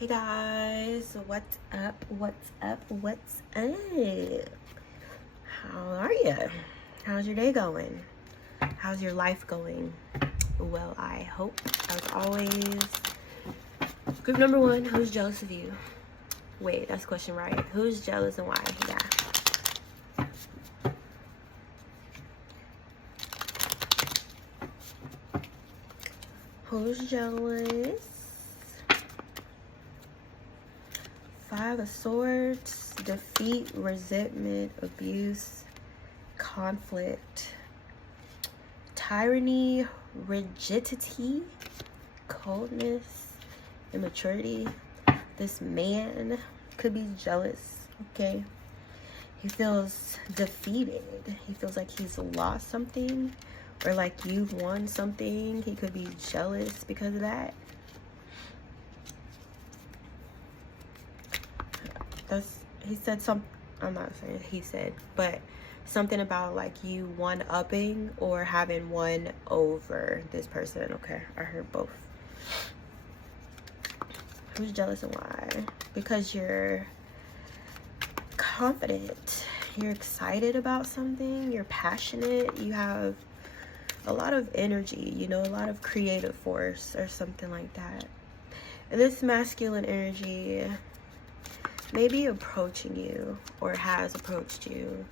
Hey guys, what's up? What's up? What's up? How are you? How's your day going? How's your life going? Well, I hope, as always. Group number one, who's jealous of you? Wait, that's question right. Who's jealous and why? Yeah. Who's jealous? Five of Swords, defeat, resentment, abuse, conflict, tyranny, rigidity, coldness, immaturity. This man could be jealous, okay? He feels defeated. He feels like he's lost something or like you've won something. He could be jealous because of that. He said some, I'm not saying he said, but something about like you one-upping or having one over this person. Okay, I heard both. Who's jealous and why? Because you're confident, you're excited about something, you're passionate, you have a lot of energy, you know, a lot of creative force or something like that. And this masculine energy maybe approaching you or has approached you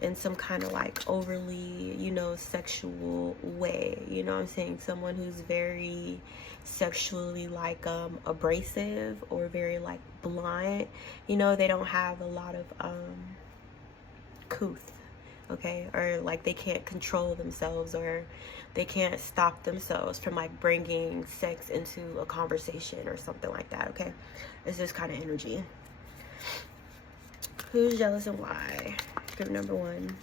in some kind of like overly, you know, sexual way. You know what I'm saying? Someone who's very sexually like abrasive or very like blunt. You know, they don't have a lot of couth, okay? Or like they can't control themselves or they can't stop themselves from like bringing sex into a conversation or something like that, okay? It's this kind of energy. Who's jealous and why? Group number one.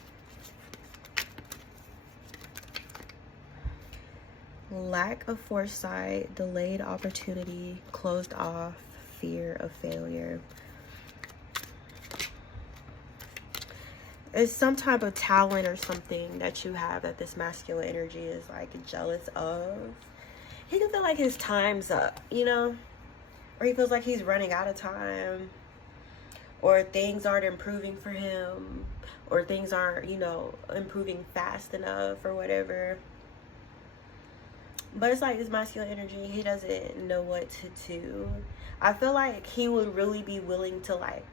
Lack of foresight, delayed opportunity, closed off, fear of failure. It's some type of talent or something that you have that this masculine energy is like jealous of. He can feel like his time's up, you know? Or he feels like he's running out of time. Or things aren't improving for him, or things aren't, you know, improving fast enough or whatever. But it's like this masculine energy, he doesn't know what to do. I feel like he would really be willing to like,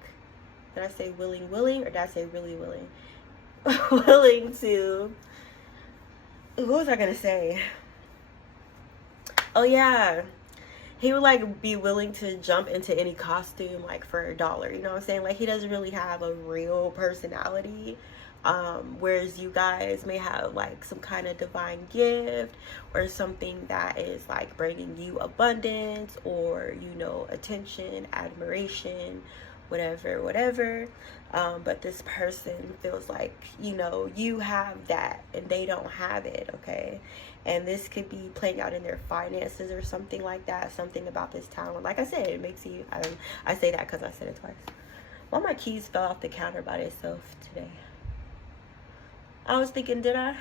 did I say willing, or did I say really willing? Willing to, what was I gonna say? Oh yeah. He would like be willing to jump into any costume like for $1, you know what I'm saying? Like he doesn't really have a real personality, whereas you guys may have like some kind of divine gift or something that is like bringing you abundance or, you know, attention, admiration, whatever. But this person feels like, you know, you have that and they don't have it, okay? And this could be playing out in their finances or something like that. Something about this talent. Like I said, it makes you, I say that because I said it twice. Well, my keys fell off the counter by itself today. I was thinking, did I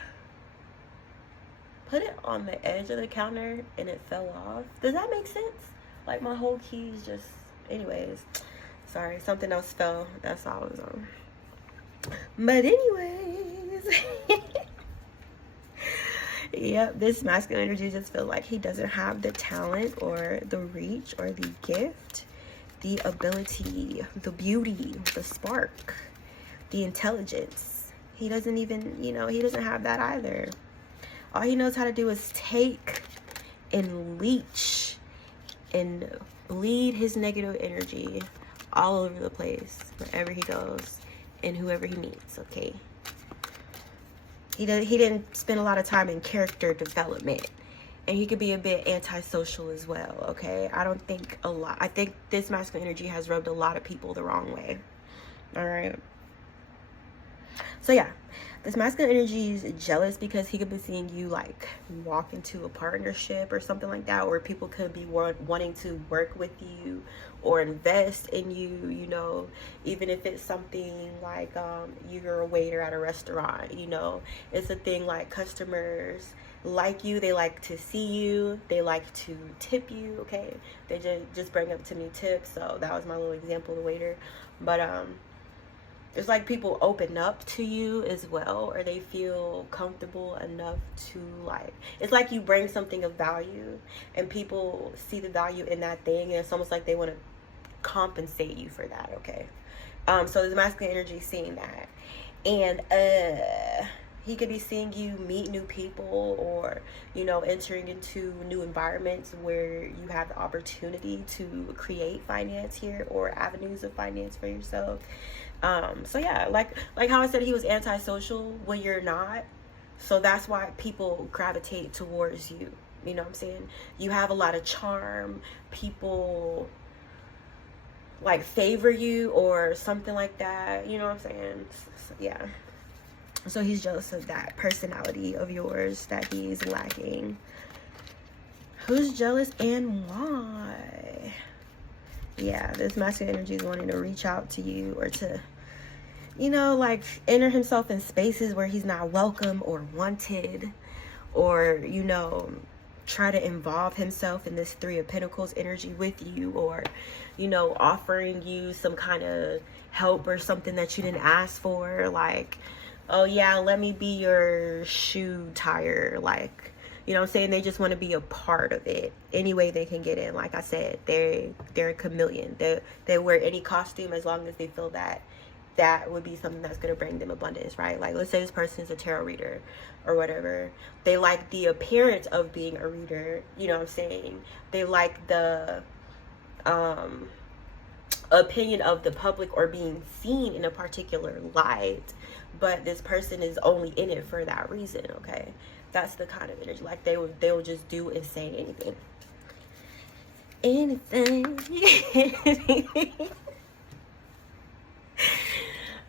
put it on the edge of the counter and it fell off? Does that make sense? Like my whole keys just, anyways. Sorry, something else fell. That's all I was on. But anyways. Yep, this masculine energy just feels like he doesn't have the talent or the reach or the gift, the ability, the beauty, the spark, the intelligence. He doesn't even, you know, he doesn't have that either. All he knows how to do is take and leech and bleed his negative energy all over the place, wherever he goes and whoever he meets, okay? He didn't spend a lot of time in character development. And he could be a bit antisocial as well, okay? I think this masculine energy has rubbed a lot of people the wrong way. All right? So yeah, this masculine energy is jealous because he could be seeing you like walk into a partnership or something like that, or people could be wanting to work with you or invest in you, you know, even if it's something like you're a waiter at a restaurant, you know, it's a thing like customers like you, they like to see you, they like to tip you, okay? They just bring up to me tips, so that was my little example of the waiter. But it's like people open up to you as well, or they feel comfortable enough to, like, it's like you bring something of value and people see the value in that thing, and it's almost like they want to compensate you for that, okay? So there's masculine energy seeing that. And he could be seeing you meet new people, or, you know, entering into new environments where you have the opportunity to create finance here, or avenues of finance for yourself. So yeah, like how I said he was antisocial when you're not. So that's why people gravitate towards you. You know what I'm saying? You have a lot of charm. People like favor you or something like that. You know what I'm saying? So, yeah. So he's jealous of that personality of yours that he's lacking. Who's jealous and why? Yeah, this masculine energy is wanting to reach out to you, or to, you know, like enter himself in spaces where he's not welcome or wanted, or, you know, try to involve himself in this Three of Pentacles energy with you, or, you know, offering you some kind of help or something that you didn't ask for, like, oh yeah, let me be your shoe tire, like, you know what I'm saying? They just want to be a part of it any way they can get in. Like I said, they're a chameleon. They wear any costume as long as they feel that would be something that's going to bring them abundance, right? Like, let's say this person is a tarot reader or whatever. They like the appearance of being a reader, you know what I'm saying? They like the opinion of the public, or being seen in a particular light, but this person is only in it for that reason, okay? That's the kind of energy. Like, they will just do and say anything.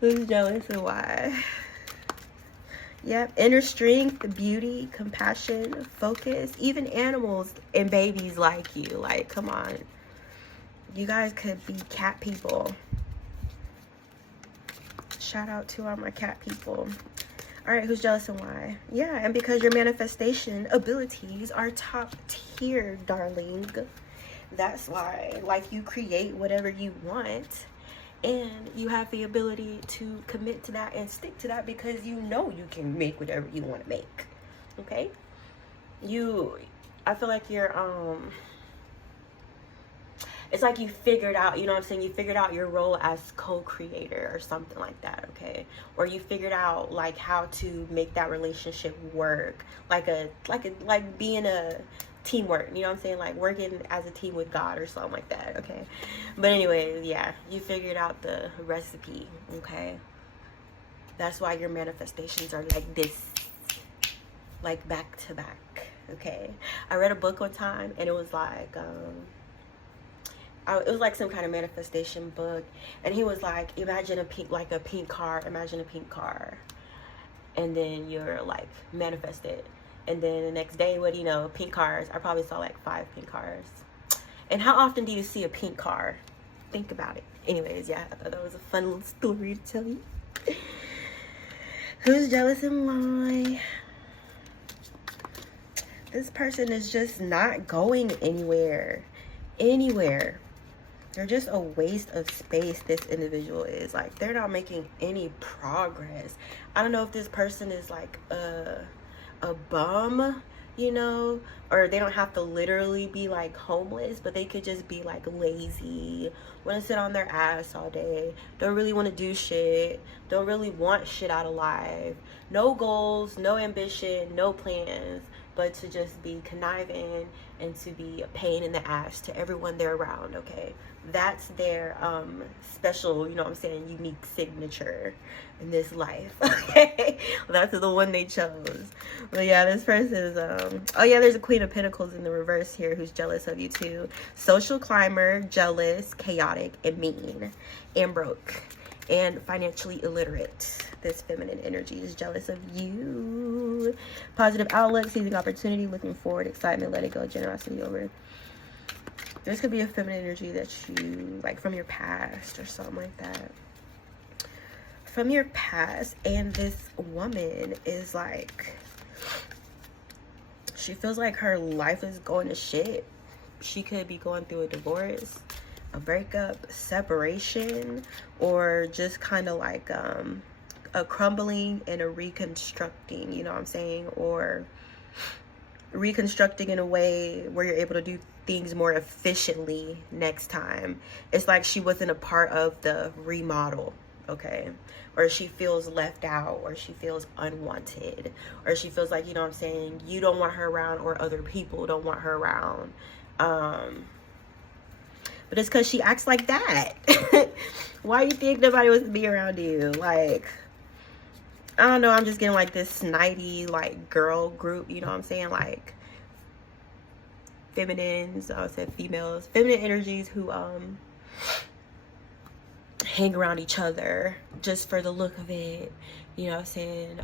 Who's jealous and why? Yep, inner strength, beauty, compassion, focus. Even animals and babies like you. Like, come on. You guys could be cat people. Shout out to all my cat people. All right, who's jealous and why? Yeah, and because your manifestation abilities are top tier, darling. That's why. Like, you create whatever you want, and you have the ability to commit to that and stick to that, because you know you can make whatever you want to make. Okay? I feel like you're it's like you figured out, you know what I'm saying? You figured out your role as co-creator or something like that, okay? Or you figured out like how to make that relationship work, like being a teamwork, you know what I'm saying? Like working as a team with God or something like that, okay? But anyways, yeah, you figured out the recipe, okay? That's why your manifestations are like this, like back to back, okay? I read a book one time, and it was like, it was like some kind of manifestation book, and he was like, imagine a pink car, and then you're like manifest it, and then the next day, what do you know, pink cars. I probably saw like 5 pink cars. And how often do you see a pink car? Think about it. Anyways, yeah, I thought that was a fun little story to tell you. Who's jealous and why? This person is just not going anywhere. They're just a waste of space. This individual is like, they're not making any progress. I don't know if this person is like a bum, you know, or they don't have to literally be like homeless, but they could just be like lazy, want to sit on their ass all day, don't really want to do shit, don't really want shit out of life, no goals, no ambition, no plans, but to just be conniving and to be a pain in the ass to everyone they're around, okay? That's their special, you know what I'm saying, unique signature in this life, okay? That's the one they chose. But yeah, this person is, oh yeah, there's a Queen of Pentacles in the reverse here who's jealous of you too. Social climber, jealous, chaotic, and mean, and broke, and financially illiterate. This feminine energy is jealous of you. Positive outlook, seizing opportunity, looking forward, excitement, letting go, generosity over. This could be a feminine energy that you, like, from your past or something like that. From your past, and this woman is like, She feels like her life is going to shit. She could be going through a divorce, a breakup, separation, or just kind of like a crumbling and a reconstructing, you know what I'm saying? Or reconstructing in a way where you're able to do things more efficiently next time. It's like she wasn't a part of the remodel, okay? Or she feels left out, or she feels unwanted, or she feels like, you know what I'm saying, you don't want her around, or other people don't want her around. But it's because she acts like that. Why you think nobody wants to be around you? Like, I don't know, I'm just getting like this snidey like girl group, you know what I'm saying? Like feminines, I said females, feminine energies who hang around each other just for the look of it, you know what I'm saying?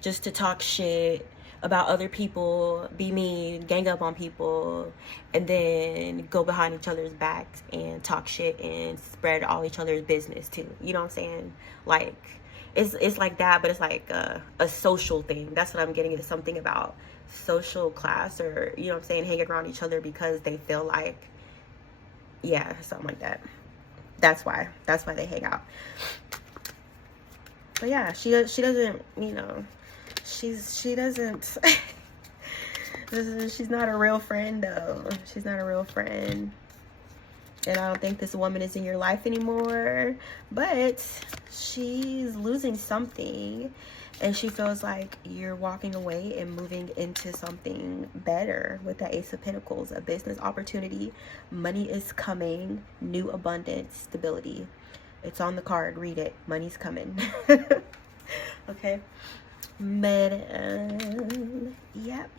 Just to talk shit about other people, be mean, gang up on people, and then go behind each other's backs and talk shit and spread all each other's business too. You know what I'm saying? Like, it's like that, but it's like a social thing. That's what I'm getting at, something about social class, or, you know what I'm saying, hanging around each other because they feel like, yeah, something like that. That's why they hang out. But yeah, she doesn't, you know, she doesn't she's not a real friend though. She's not a real friend. And I don't think this woman is in your life anymore, but she's losing something, and she feels like you're walking away and moving into something better with the Ace of Pentacles, a business opportunity. Money is coming, new abundance, stability. It's on the card. Read it. Money's coming. Okay. Yep.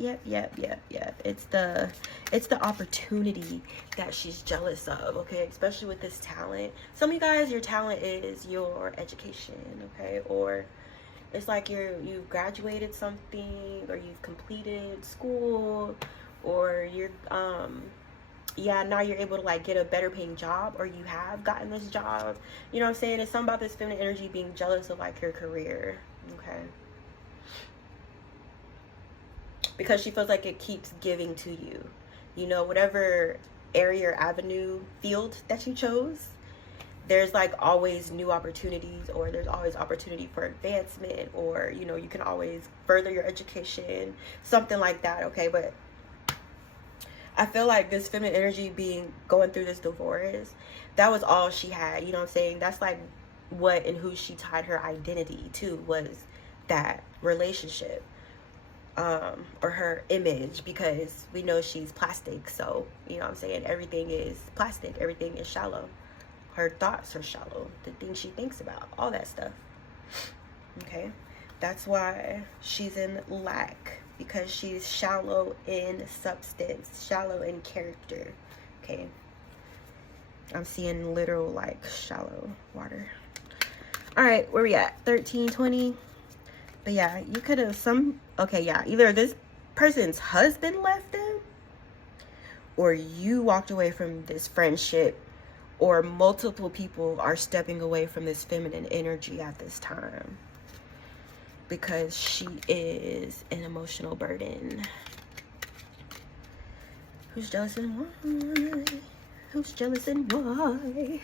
It's the opportunity that she's jealous of, okay? Especially with this talent. Some of you guys, your talent is your education, okay? Or it's like you've graduated something, or you've completed school, or you're yeah, now you're able to like get a better paying job, or you have gotten this job. You know what I'm saying? It's something about this feminine energy being jealous of like your career, okay? Because she feels like it keeps giving to you, you know, whatever area or avenue, field that you chose, there's like always new opportunities, or there's always opportunity for advancement, or, you know, you can always further your education, something like that, okay? But I feel like this feminine energy going through this divorce, that was all she had, you know what I'm saying? That's like what and who she tied her identity to, was that relationship. Or her image, because we know she's plastic, so, you know what I'm saying, everything is plastic, everything is shallow. Her thoughts are shallow, the things she thinks about, all that stuff, okay? That's why she's in lack, because she's shallow in substance, shallow in character, okay? I'm seeing literal like shallow water. All right, where we at? 13, 20. But yeah, you could have okay, yeah, either this person's husband left them, or you walked away from this friendship, or multiple people are stepping away from this feminine energy at this time, because she is an emotional burden. Who's jealous and why? Who's jealous and why?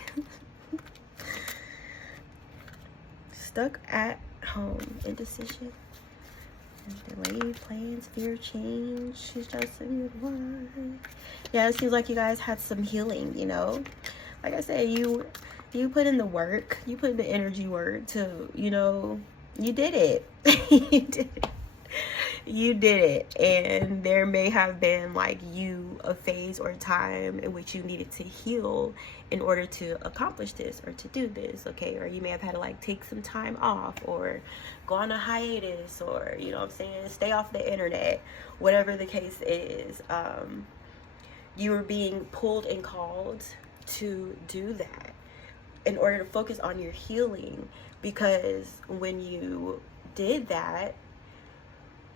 Stuck at home, indecision, delayed plans, fear change. She's jealous of you. Why? Yeah, it seems like you guys had some healing, you know. Like I said, you put in the work, you put in the energy work to, you know, you did it. You did it. And there may have been like a phase or time in which you needed to heal in order to accomplish this, or to do this, okay? Or you may have had to like take some time off, or go on a hiatus, or, you know what I'm saying, stay off the internet, whatever the case is. You were being pulled and called to do that in order to focus on your healing, because when you did that,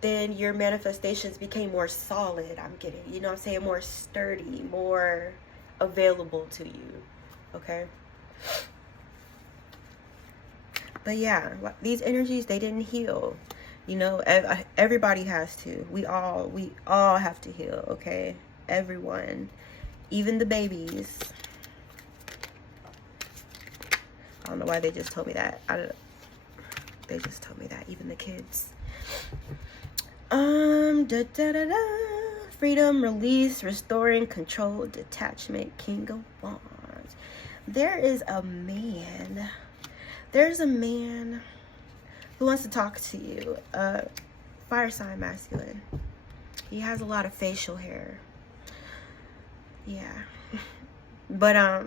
then your manifestations became more solid. I'm getting, you know what I'm saying, more sturdy, more available to you, okay? But yeah, these energies, they didn't heal. You know, everybody has to. We all have to heal, okay? Everyone, even the babies. I don't know why they just told me that. They just told me that. Even the kids. Freedom, release, restoring, control, detachment, King of Wands. There's a man who wants to talk to you. Fire sign masculine. He has a lot of facial hair. Yeah. But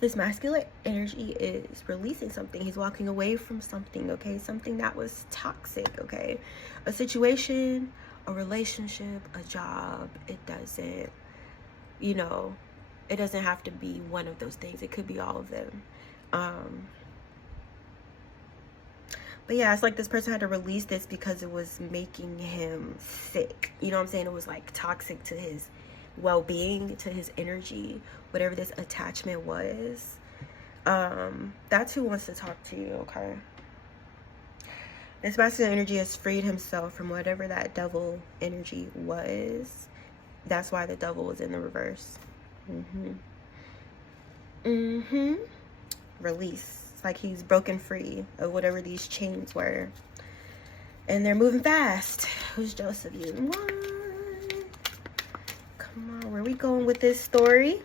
this masculine energy is releasing something. He's walking away from something, okay? Something that was toxic, okay? A situation, a relationship, a job. It doesn't, you know, it doesn't have to be one of those things. It could be all of them. But yeah, it's like this person had to release this because it was making him sick. You know what I'm saying? It was like toxic to his well-being, to his energy, whatever this attachment was. That's who wants to talk to you, okay? This masculine energy has freed himself from whatever that devil energy was. That's why the devil was in the reverse. Release. It's like he's broken free of whatever these chains were. And they're moving fast. Who's jealous of you? What? Come on, where are we going with this story?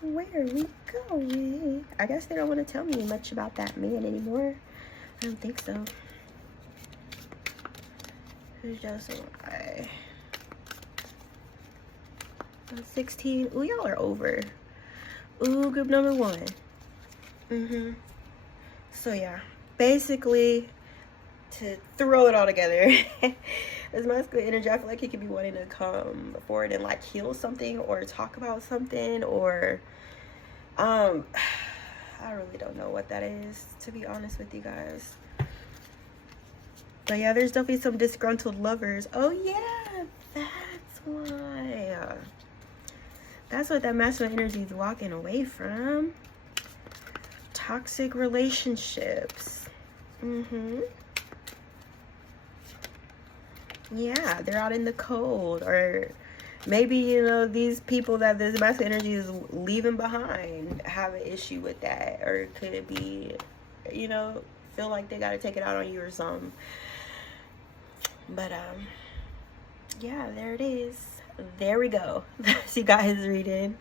Where are we going? I guess they don't want to tell me much about that man anymore. I don't think so. Who's jealous of why? 16. Ooh, y'all are over. Ooh, group number 1. So yeah, basically, to throw it all together, this masculine energy, I feel like he could be wanting to come forward and like heal something or talk about something, or I really don't know what that is, to be honest with you guys. But yeah, there's definitely some disgruntled lovers. Oh yeah, that's why. That's what that masculine energy is walking away from. Toxic relationships. Yeah, they're out in the cold, or maybe, you know, these people that this masculine energy is leaving behind have an issue with that, or it could be, you know, feel like they got to take it out on you or something. But yeah, there it is. There we go. That's you guys reading.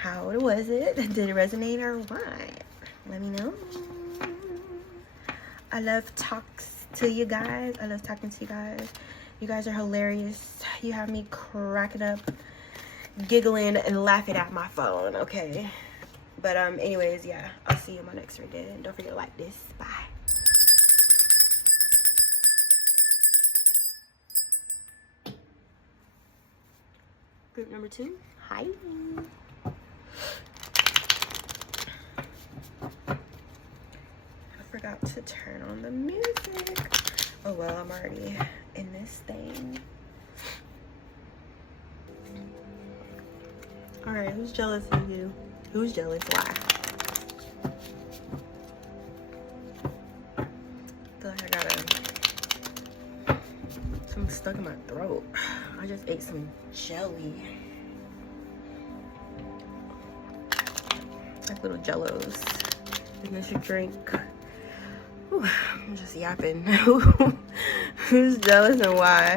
How was it? Did it resonate or what? Let me know. I love talks to you guys. I love talking to you guys. You guys are hilarious. You have me cracking up, giggling, and laughing at my phone, okay? But anyways, yeah, I'll see you in my next reading. Don't forget to like this. Bye. Group number 2. Hi. I forgot to turn on the music. Oh well, I'm already in this thing. Alright, who's jealous of you? Who's jealous? Why? I feel like I got something stuck in my throat. I just ate some jelly. Like little jellos. Isn't this your drink? Whew, I'm just yapping. Who's jealous and why?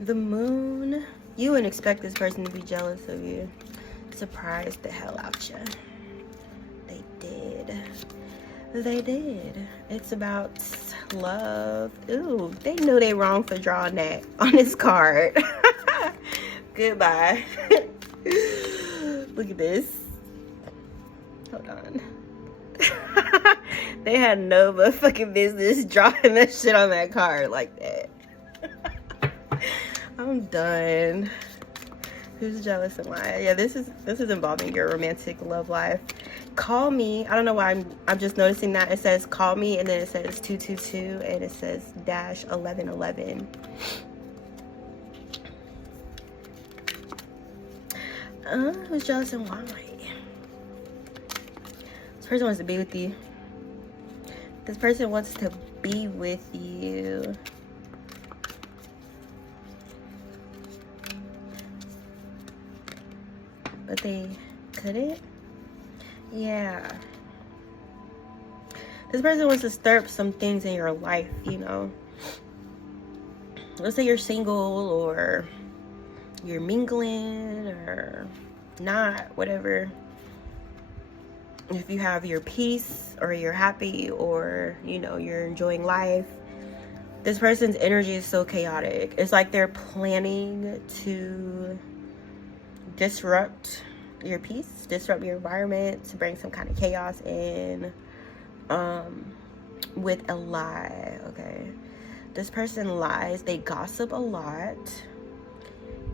The moon. You wouldn't expect this person to be jealous of you. Surprised the hell out you. They did. They did. It's about love. Ooh, they knew they wrong for drawing that on this card. Goodbye. Look at this. Hold on. They had no but fucking business drawing that shit on that card like that. I'm done. Who's jealous and why? Yeah, this is involving your romantic love life. Call me. I don't know why I'm just noticing that it says call me, and then it says 222, and it says -1111. Who's jealous and why? This person wants to be with you. This person wants to be with you. But they couldn't? Yeah. This person wants to stir up some things in your life, you know. Let's say you're single or you're mingling or not, whatever. If you have your peace or you're happy or, you know, you're enjoying life, this person's energy is so chaotic. It's like they're planning to disrupt your peace, disrupt your environment, to bring some kind of chaos in, with a lie. Okay, this person lies, they gossip a lot,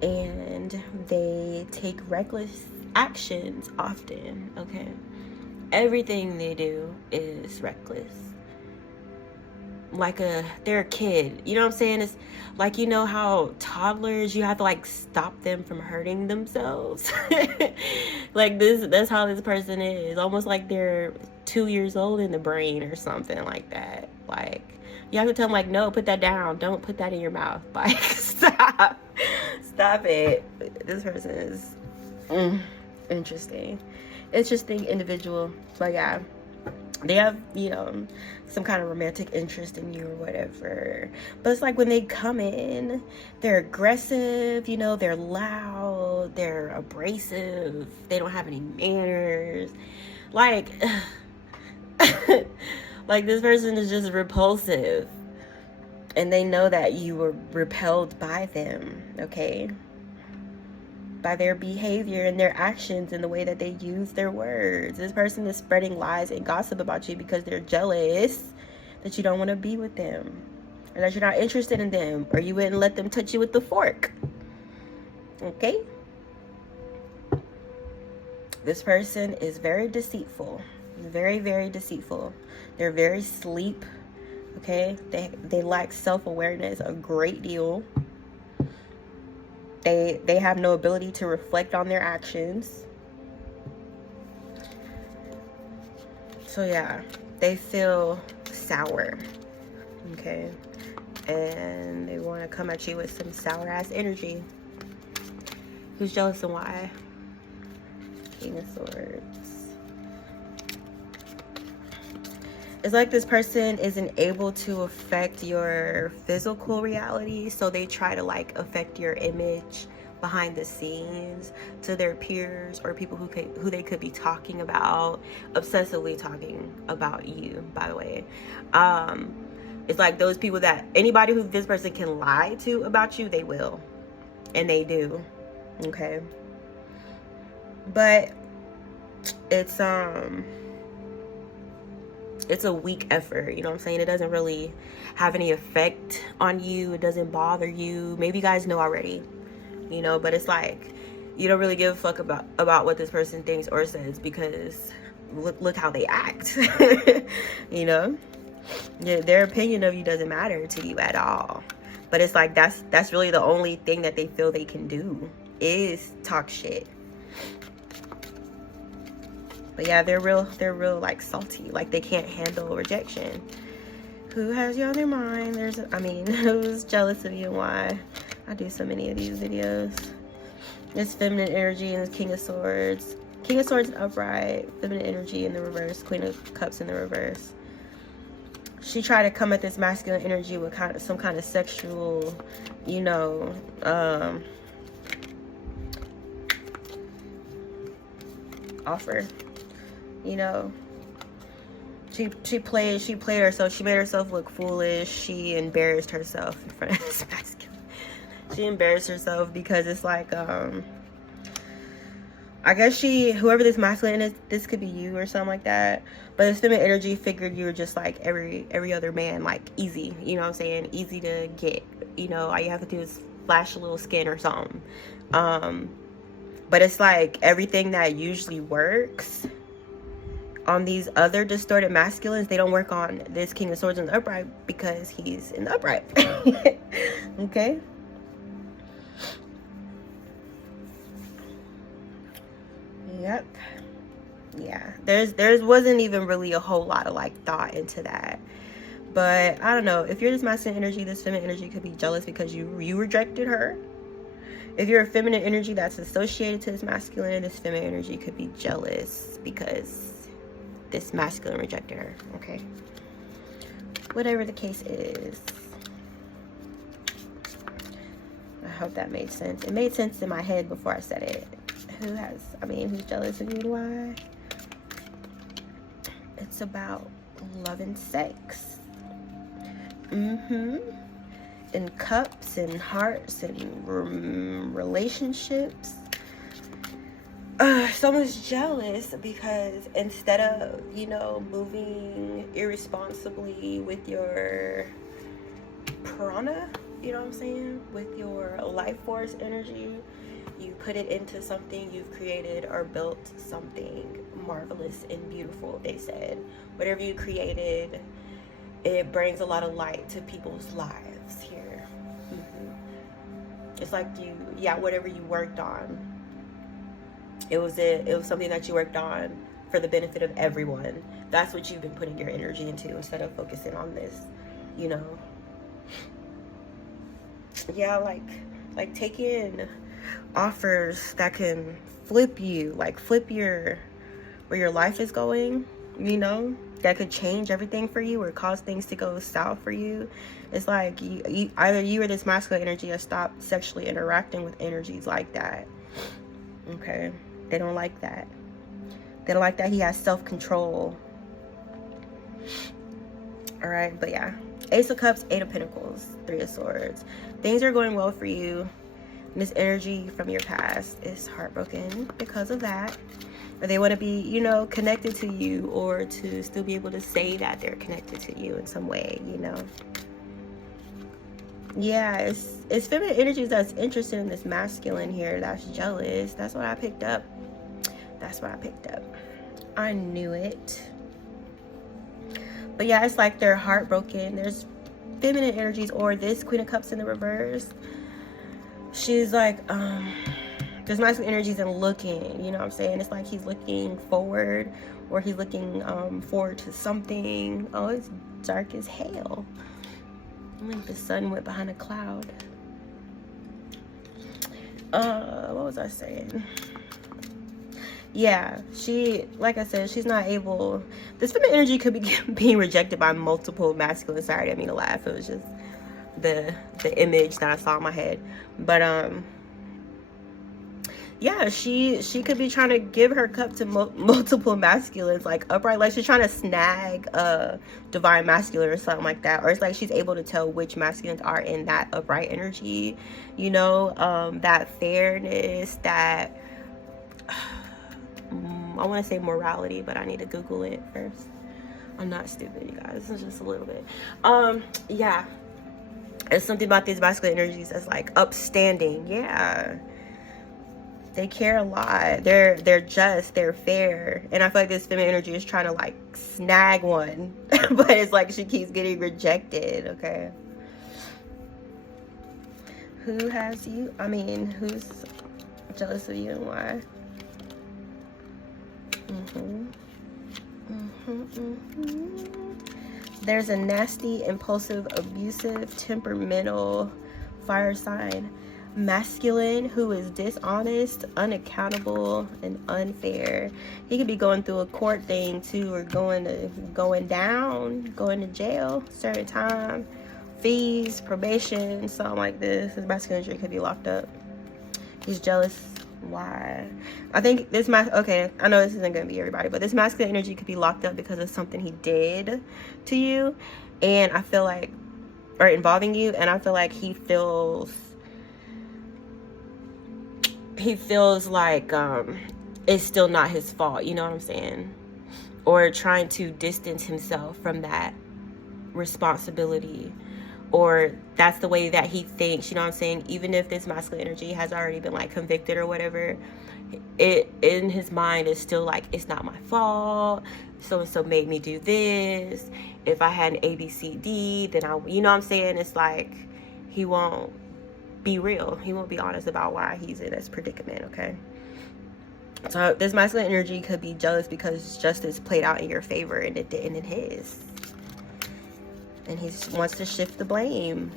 and they take reckless actions often. Okay, everything they do is reckless. Like they're a kid, you know what I'm saying? It's like, you know how toddlers, you have to like stop them from hurting themselves. Like that's how this person is. Almost like they're 2 years old in the brain or something like that. Like you have to tell them, like, no, put that down, don't put that in your mouth. Like, stop it. This person is interesting individual. But yeah, they have, you know, some kind of romantic interest in you or whatever. But it's like when they come in, they're aggressive, you know, they're loud, they're abrasive, they don't have any manners. Like, like this person is just repulsive. And they know that you were repelled by them, okay? By their behavior and their actions and the way that they use their words. This person is spreading lies and gossip about you because they're jealous that you don't want to be with them, or that you're not interested in them, or you wouldn't let them touch you with the fork. Okay? This person is very deceitful. Very, very deceitful. They're very sleep. Okay? They lack self-awareness a great deal. They have no ability to reflect on their actions. So yeah, they feel sour, okay? And they want to come at you with some sour ass energy. Who's jealous and why? King of Swords. It's like this person isn't able to affect your physical reality, so they try to like affect your image behind the scenes to their peers or people who they could be talking about, obsessively talking about you, by the way. It's like those people that anybody who this person can lie to about you, they will, and they do. Okay, but it's a weak effort, you know what I'm saying? It doesn't really have any effect on you. It doesn't bother you. Maybe you guys know already, you know, but it's like you don't really give a fuck about what this person thinks or says, because look how they act. You know, their opinion of you doesn't matter to you at all. But it's like that's really the only thing that they feel they can do is talk shit. But yeah, they're real like salty. Like they can't handle rejection. Who has you on their mind? Who's jealous of you and why? I do so many of these videos. It's feminine energy and it's King of Swords. King of Swords in upright, feminine energy in the reverse, Queen of Cups in the reverse. She tried to come at this masculine energy with some kind of sexual, you know, offer. You know, she played herself. She made herself look foolish. She embarrassed herself in front of this masculine. She embarrassed herself because it's like, I guess whoever this masculine is, this could be you or something like that. But this feminine energy figured you were just like every other man, like easy. You know what I'm saying? Easy to get. You know, all you have to do is flash a little skin or something. But it's like everything that usually works on these other distorted masculines, they don't work on this King of Swords in the upright because he's in the upright. Okay? Yep. Yeah, there wasn't even really a whole lot of like thought into that. But I don't know, if you're this masculine energy, this feminine energy could be jealous because you rejected her. If you're a feminine energy that's associated to this masculine, this feminine energy could be jealous because this masculine rejected her. Okay, whatever the case is, I hope that made sense. It made sense in my head before I said it. Who's jealous of you and why? It's about love and sex. And cups and hearts and relationships. Someone's jealous because instead of, moving irresponsibly with your prana, you know what I'm saying? With your life force energy, you put it into something you've created or built something marvelous and beautiful, they said. Whatever you created, it brings a lot of light to people's lives here. It's like whatever you worked on, it was something that you worked on for the benefit of everyone. That's what you've been putting your energy into instead of focusing on this, Yeah, like taking offers that can flip you, like flip where your life is going, that could change everything for you or cause things to go south for you. It's like either you or this masculine energy has stopped sexually interacting with energies like that. Okay, they don't like that. They don't like that he has self-control. All right, but yeah, Ace of Cups, Eight of Pentacles, Three of Swords. Things are going well for you. This energy from your past is heartbroken because of that. Or they want to be, connected to you, or to still be able to say that they're connected to you in some way, Yeah, it's feminine energies that's interested in this masculine here that's jealous. That's what I picked up. I knew it. But yeah, it's like they're heartbroken. There's feminine energies, or this Queen of Cups in the reverse. She's like, there's masculine energies and looking, you know what I'm saying? It's like he's looking forward, or he's looking forward to something. Oh, it's dark as hell. Like the sun went behind a cloud. What was I saying? Yeah, like I said, she's not able. This feminine energy could be being rejected by multiple masculine. Sorry, I didn't mean to laugh. It was just the image that I saw in my head. But yeah, she could be trying to give her cup to multiple masculines, like upright, like she's trying to snag a divine masculine or something like that. Or it's like she's able to tell which masculines are in that upright energy, that fairness, that I want to say morality, but I need to Google it first. I'm not stupid, you guys. It's just a little bit. Yeah, it's something about these masculine energies that's like upstanding. Yeah, they care a lot. They're just, they're fair, and I feel like this feminine energy is trying to like snag one, but it's like she keeps getting rejected. Okay, who has you? Who's jealous of you and why? There's a nasty, impulsive, abusive, temperamental fire sign masculine who is dishonest, unaccountable, and unfair. He could be going through a court thing too, or going to jail, certain time, fees, probation, something like this. His masculine energy could be locked up. He's jealous. Why? I think this okay, I know this isn't gonna be everybody, but this masculine energy could be locked up because of something he did to you, and I feel like, or involving you, and I feel like he feels like it's still not his fault, you know what I'm saying? Or trying to distance himself from that responsibility, or that's the way that he thinks, you know what I'm saying? Even if this masculine energy has already been like convicted or whatever, it in his mind is still like, it's not my fault, so and so made me do this. If I had an ABCD, then you know what I'm saying? It's like he won't be real. He won't be honest about why he's in this predicament. Okay, So this masculine energy could be jealous because justice played out in your favor and it didn't in his. And he wants to shift the blame.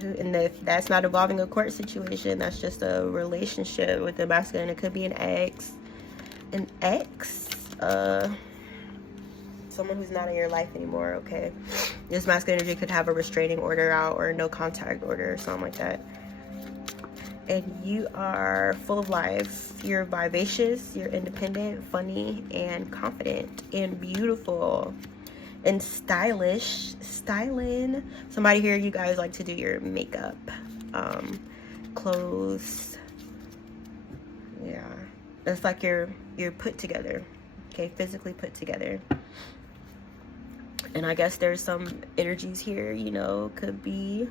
And if that's not involving a court situation, that's just a relationship with the masculine. It could be an ex. Someone who's not in your life anymore, okay? This masculine energy could have a restraining order out or no contact order or something like that. And you are full of life. You're vivacious, you're independent, funny, and confident, and beautiful, and stylish. Styling. Somebody here, you guys like to do your makeup, clothes. Yeah, it's like you're put together, okay, physically put together. And I guess there's some energies here, you know, could be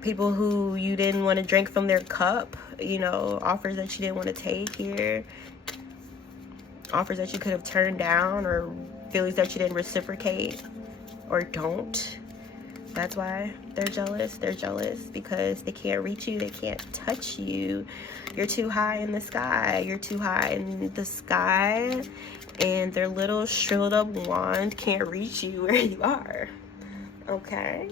people who you didn't want to drink from their cup, you know, offers that you didn't want to take here, offers that you could have turned down, or feelings that you didn't reciprocate or don't. That's why they're jealous. They're jealous because they can't reach you, they can't touch you. You're too high in the sky. You're too high in the sky, and their little shriveled up wand can't reach you where you are. Okay?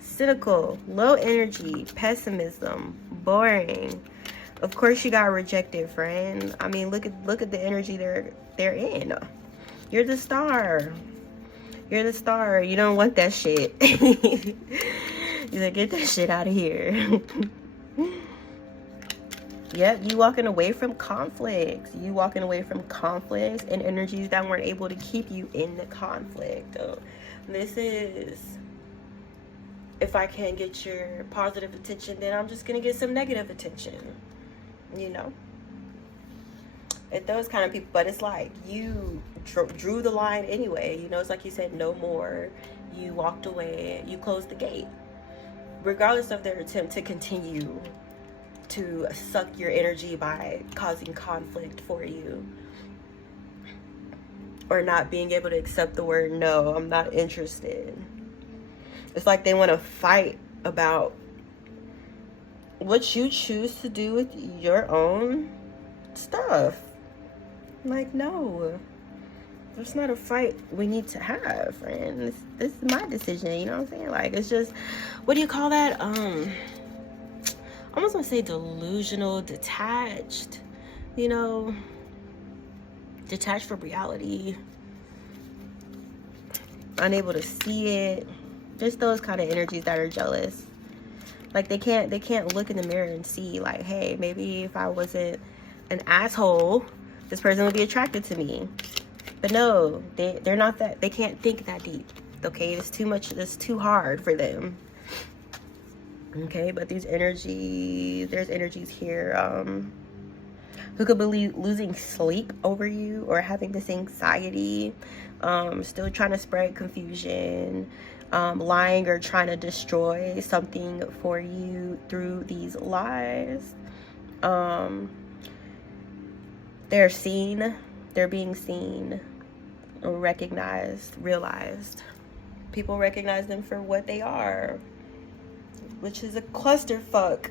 Cynical, low energy, pessimism, boring. Of course you got rejected, friend. I mean, look at the energy they're in. You're the star. You're the star. You don't want that shit. You're like, get that shit out of here. Yep, you walking away from conflicts. You walking away from conflicts and energies that weren't able to keep you in the conflict. Oh, this is, if I can't get your positive attention, then I'm just gonna get some negative attention, you know? It those kind of people. But it's like you drew the line anyway, you know? It's like you said no more. You walked away, you closed the gate, regardless of their attempt to continue to suck your energy by causing conflict for you, or not being able to accept the word no. I'm not interested. It's like they want to fight about what you choose to do with your own stuff. Like, no, there's not a fight we need to have, friend. This is my decision, you know what I'm saying? Like, it's just, what do you call that? I almost want to say delusional, detached, you know, detached from reality, unable to see it. Just those kind of energies that are jealous. Like they can't look in the mirror and see, like, hey, maybe if I wasn't an asshole, this person would be attracted to me. But no, they're not that. They can't think that deep. Okay, it's too much. It's too hard for them. Okay, but there's energies here who could be losing sleep over you or having this anxiety, still trying to spread confusion, lying or trying to destroy something for you through these lies. They're seen, they're being seen, recognized, realized. People recognize them for what they are, which is a clusterfuck.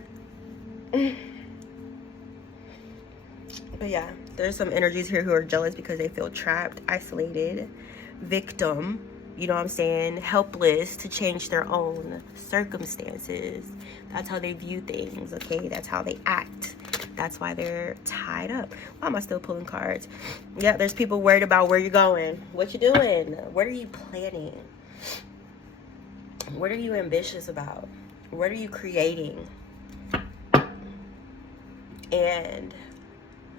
But yeah, there's some energies here who are jealous because they feel trapped, isolated, victim, you know what I'm saying, helpless to change their own circumstances. That's how they view things, okay? That's how they act. That's why they're tied up. Why am I still pulling cards? Yeah, there's people worried about where you're going, what you're doing, what are you planning, what are you ambitious about, what are you creating? And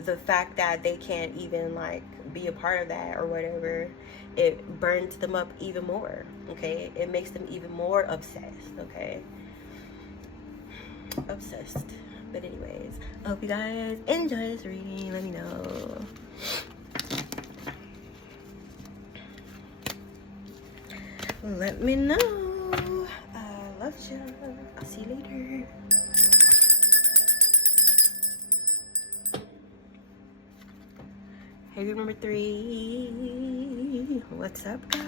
the fact that they can't even like be a part of that or whatever, it burns them up even more, okay? It makes them even more obsessed, okay? Obsessed. But anyways, I hope you guys enjoy this reading. Let me know. Let me know. I love you. I'll see you later. Hey, group number 3. What's up, guys?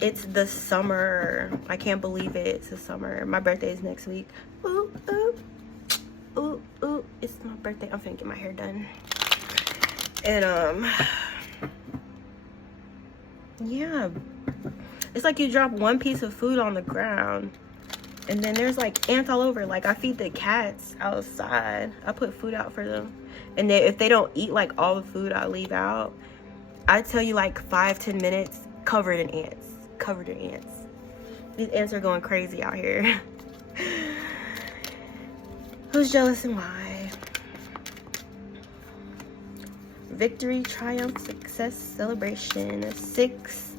It's the summer. I can't believe it. It's the summer. My birthday is next week. Ooh, ooh. ooh, it's my birthday. I'm finna get my hair done. And yeah, it's like you drop one piece of food on the ground and then there's like ants all over. Like I feed the cats outside. I put food out for them, and if they don't eat like all the food I leave out, I tell you, like 5-10 minutes covered in ants. Covered in ants. These ants are going crazy out here. Who's jealous and why? Victory, triumph, success, celebration. 6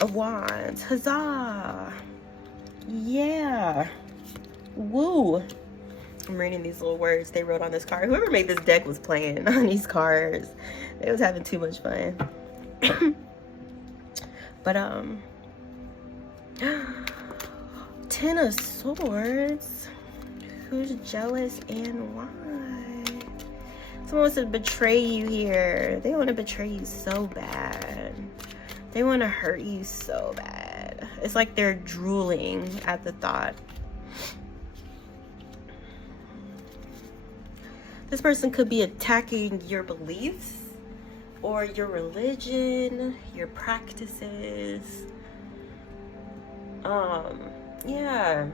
of Wands. Huzzah! Yeah. Woo! I'm reading these little words they wrote on this card. Whoever made this deck was playing on these cards. They was having too much fun. But 10 of Swords. Who's jealous and why? Someone wants to betray you here. They want to betray you so bad. They want to hurt you so bad. It's like they're drooling at the thought. This person could be attacking your beliefs or your religion, your practices. Yeah.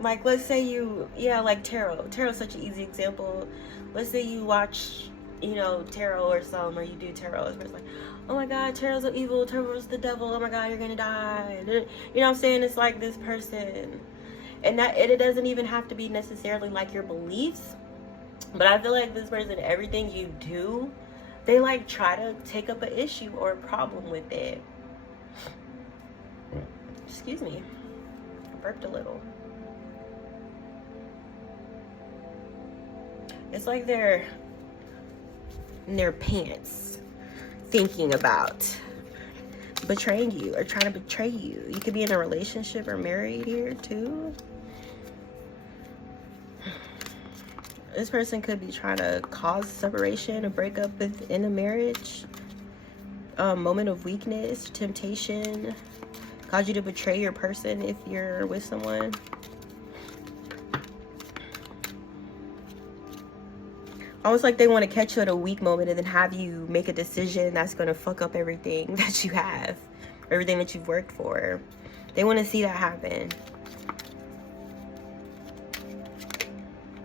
Like, let's say you, like tarot. Tarot's such an easy example. Let's say you watch, you know, tarot or something, or you do tarot. It's like, oh my God, tarot's so evil, tarot's the devil, oh my God, you're gonna die. You know what I'm saying? It's like this person. And that it doesn't even have to be necessarily like your beliefs. But I feel like this person, everything you do, they like try to take up an issue or a problem with it. Excuse me. I burped a little. It's like they're in their pants thinking about betraying you or trying to betray you. You could be in a relationship or married here too. This person could be trying to cause separation or break up within a marriage. Moment of weakness, temptation, cause you to betray your person if you're with someone. Almost like they want to catch you at a weak moment and then have you make a decision that's going to fuck up everything that you have, everything that you've worked for. They want to see that happen.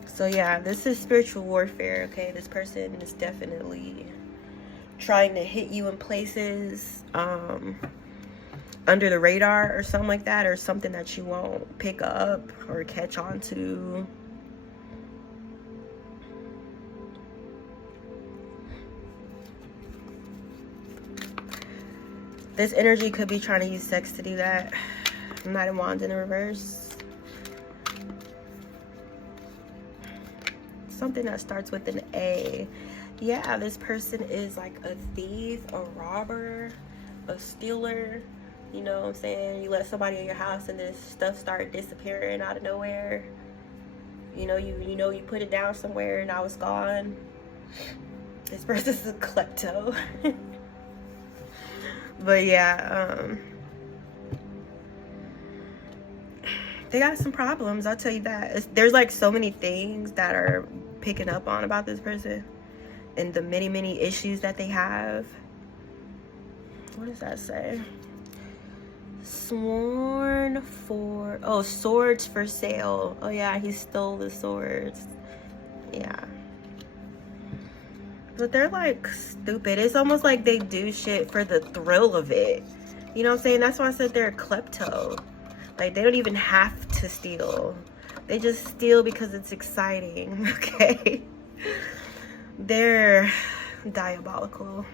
So yeah, this is spiritual warfare, okay? This person is definitely trying to hit you in places under the radar or something like that, or something that you won't pick up or catch on to. This energy could be trying to use sex to do that. Knight of Wands in the reverse. Something that starts with an A. Yeah, this person is like a thief, a robber, a stealer. You know what I'm saying? You let somebody in your house and this stuff start disappearing out of nowhere. You know you put it down somewhere and now it's gone. This person's a klepto. But yeah, they got some problems, I'll tell you that. There's like so many things that are picking up on about this person and the many issues that they have. What does that say? Sworn for, oh, swords for sale. Oh yeah, he stole the swords. Yeah. But they're like stupid. It's almost like they do shit for the thrill of it. You know what I'm saying? That's why I said they're a klepto. Like, they don't even have to steal. They just steal because it's exciting, okay? They're diabolical.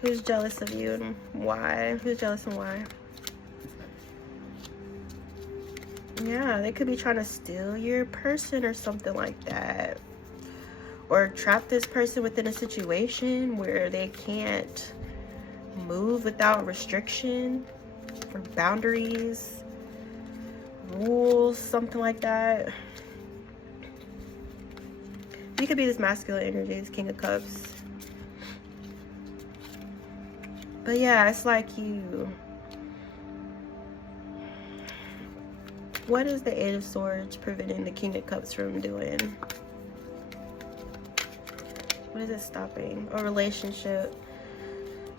Who's jealous of you and why? Who's jealous and why? Yeah, they could be trying to steal your person or something like that. Or trap this person within a situation where they can't move without restriction or boundaries, rules, something like that. You could be this masculine energy, this King of Cups. But yeah, it's like What is the Eight of Swords preventing the King of Cups from doing? What is it stopping? A relationship.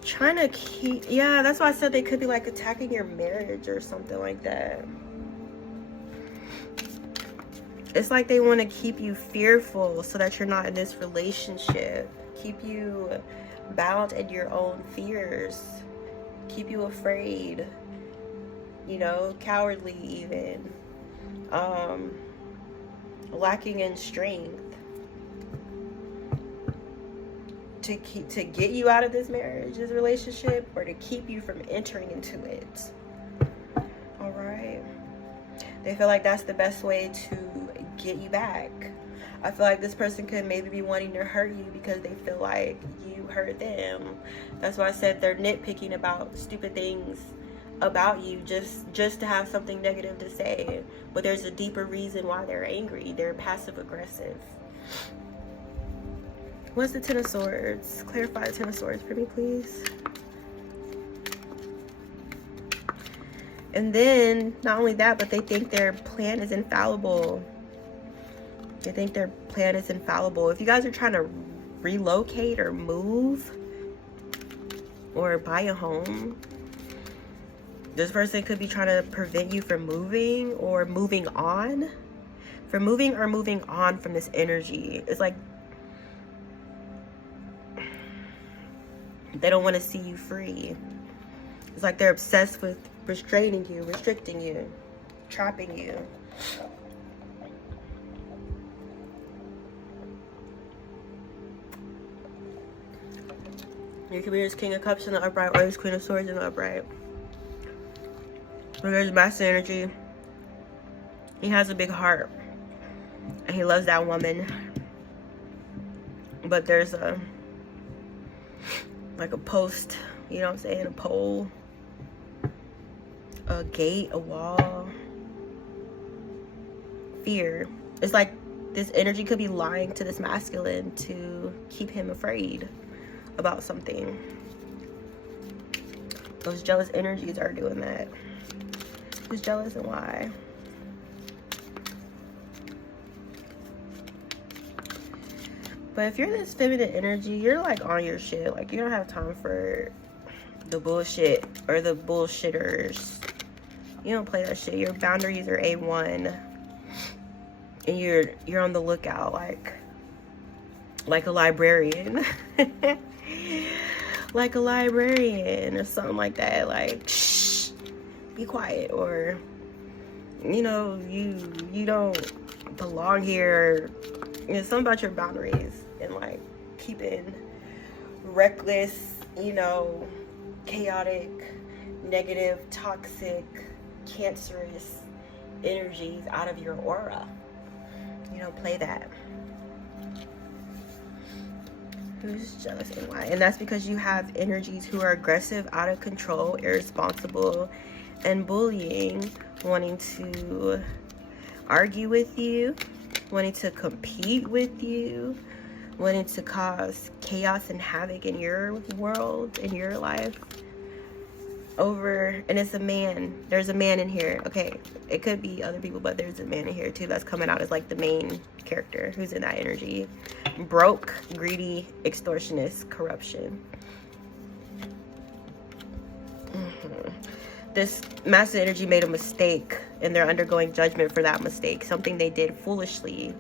Trying to keep... Yeah, that's why I said they could be like attacking your marriage or something like that. It's like they want to keep you fearful so that you're not in this relationship. Keep you bound in your own fears. Keep you afraid. You know, cowardly even. Lacking in strength. To get you out of this marriage, this relationship, or to keep you from entering into it. All right. They feel like that's the best way to get you back. I feel like this person could maybe be wanting to hurt you because they feel like you hurt them. That's why I said they're nitpicking about stupid things about you just to have something negative to say. But there's a deeper reason why they're angry. They're passive aggressive. What's the Ten of Swords? Clarify the Ten of Swords for me, please. And then, not only that, but they think their plan is infallible. They think their plan is infallible. If you guys are trying to relocate or move or buy a home, this person could be trying to prevent you from moving or moving on. From moving or moving on from this energy. It's like they don't want to see you free. It's like they're obsessed with restraining you, restricting you, trapping you. You could be this King of Cups in the upright or this Queen of Swords in the upright. But there's master energy. He has a big heart. And he loves that woman. But there's like a post, you know what I'm saying, a pole, a gate, a wall, fear. It's like this energy could be lying to this masculine to keep him afraid about something. Those jealous energies are doing that. Who's jealous and why? But if you're this feminine energy, you're like on your shit. Like, you don't have time for the bullshit or the bullshitters. You don't play that shit. Your boundaries are A1. And you're on the lookout like a librarian. Like a librarian or something like that. Like, shh, be quiet. Or, you know, you don't belong here. You know, something about your boundaries. And like keeping reckless, you know, chaotic, negative, toxic, cancerous energies out of your aura. You know, play that. Who's jealous and why? And that's because you have energies who are aggressive, out of control, irresponsible, and bullying, wanting to argue with you, wanting to compete with you, wanting to cause chaos and havoc in your world, in your life. And it's a man. There's a man in here. Okay, it could be other people, but there's a man in here too that's coming out as like the main character who's in that energy. Broke, greedy, extortionist, corruption. This master energy made a mistake and they're undergoing judgment for that mistake. Something they did foolishly.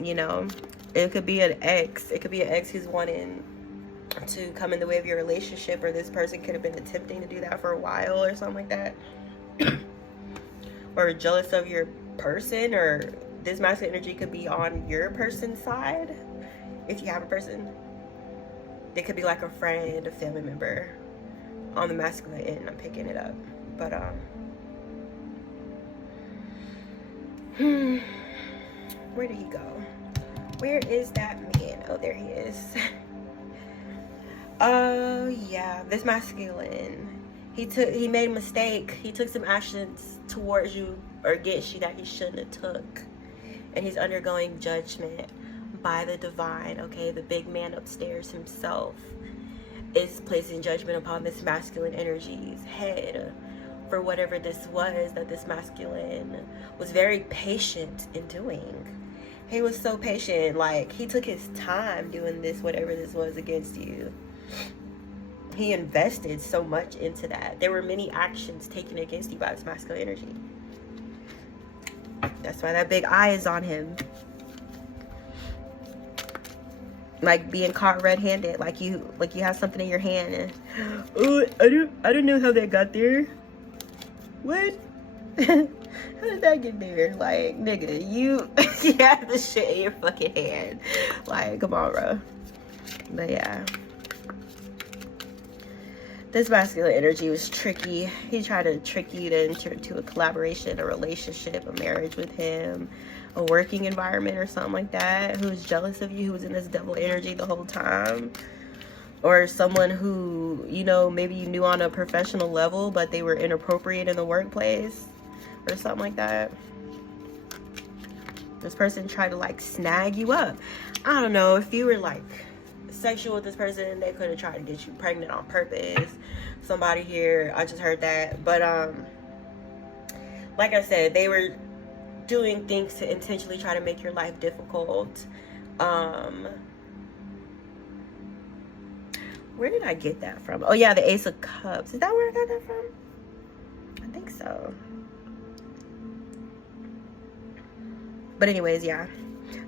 You know, it could be an ex. It could be an ex who's wanting to come in the way of your relationship, or this person could have been attempting to do that for a while or something like that. Or jealous of your person, or this masculine energy could be on your person's side. If you have a person, it could be like a friend, a family member on the masculine end. I'm picking it up. But where did he go? Where is that man? Oh, there he is. Oh yeah, this masculine, he made a mistake. He took some actions towards you or against you that he shouldn't have took, and he's undergoing judgment by the divine. Okay, the big man upstairs himself is placing judgment upon this masculine energy's head for whatever this was that this masculine was very patient in doing. He was so patient. Like, he took his time doing this, whatever this was against you. He invested so much into that. There were many actions taken against you by this masculine energy. That's why that big eye is on him. Like being caught red-handed, like you have something in your hand and, oh, I don't know how that got there. What? How did that get there? Like, nigga, you have the shit in your fucking hand. Like, come on, bro. But yeah, this masculine energy was tricky. He tried to trick you to enter into a collaboration, a relationship, a marriage with him, a working environment or something like that, who was jealous of you, who was in this devil energy the whole time. Or someone who, you know, maybe you knew on a professional level, but they were inappropriate in the workplace or something like that. This person tried to like snag you up. I don't know, if you were like sexual with this person, they could have tried to get you pregnant on purpose. Somebody here, I just heard that. But like I said, they were doing things to intentionally try to make your life difficult. Where did I get that from? Oh yeah, the Ace of Cups. Is that where I got that from? I think so. But anyways, yeah,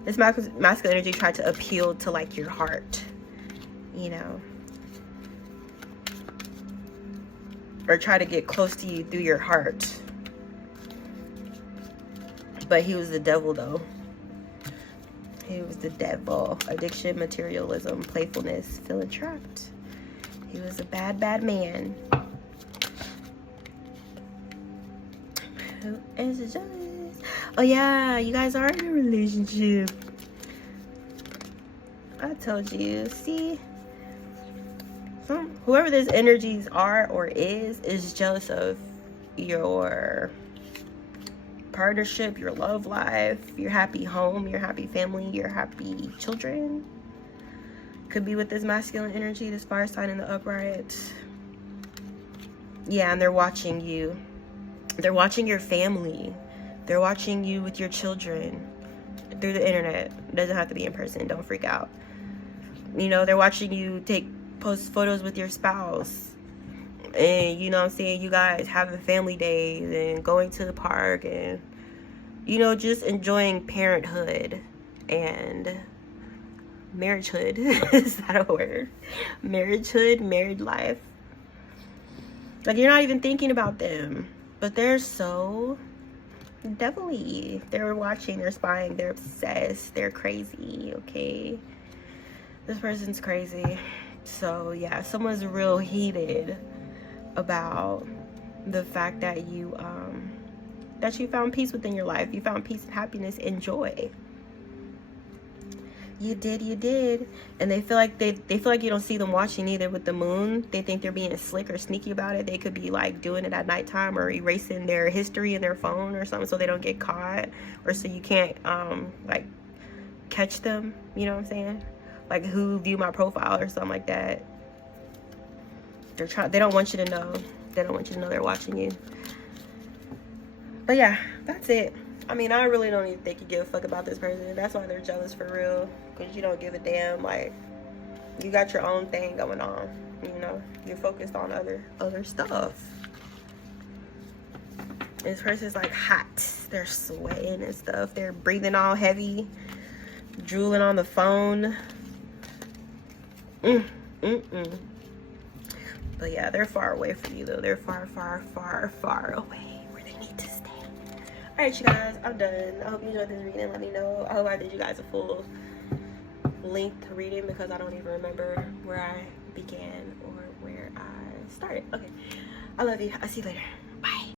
this masculine energy tried to appeal to like your heart, you know, or try to get close to you through your heart. But he was the devil, though. He was the devil. Addiction, materialism, playfulness, feeling trapped. He was a bad, bad man. Who is jealous? Oh yeah, you guys are in a relationship. I told you. See, whoever these energies are or is jealous of your partnership, your love life, your happy home, your happy family, your happy children. Could be with this masculine energy, this fire sign in the upright. Yeah, and they're watching you. They're watching your family. They're watching you with your children through the internet. It doesn't have to be in person. Don't freak out. You know, they're watching you post photos with your spouse. And, you know what I'm saying, you guys having family days and going to the park and, you know, just enjoying parenthood and marriagehood. Is that a word? Marriagehood, married life. Like, you're not even thinking about them, but they're so devilly. They're watching, they're spying, they're obsessed, they're crazy, okay? This person's crazy. So, yeah, someone's real heated about the fact that you found peace within your life. You found peace and happiness and joy. You did. And they feel like you don't see them watching either with the moon. They think they're being slick or sneaky about it. They could be like doing it at nighttime or erasing their history in their phone or something so they don't get caught, or so you can't like catch them, you know what I'm saying? Like, who view my profile or something like that. They don't want you to know. They don't want you to know they're watching you. But yeah, that's it. I mean, I really don't even think you give a fuck about this person. That's why they're jealous for real. Because you don't give a damn. Like, you got your own thing going on. You know, you're focused on other stuff. This person's like hot. They're sweating and stuff. They're breathing all heavy. Drooling on the phone. But yeah, they're far away from you though. They're far, far, far, far away where they need to stay. Alright, you guys, I'm done. I hope you enjoyed this reading. Let me know. I hope I did you guys a full length reading because I don't even remember where I began or where I started. Okay, I love you. I'll see you later.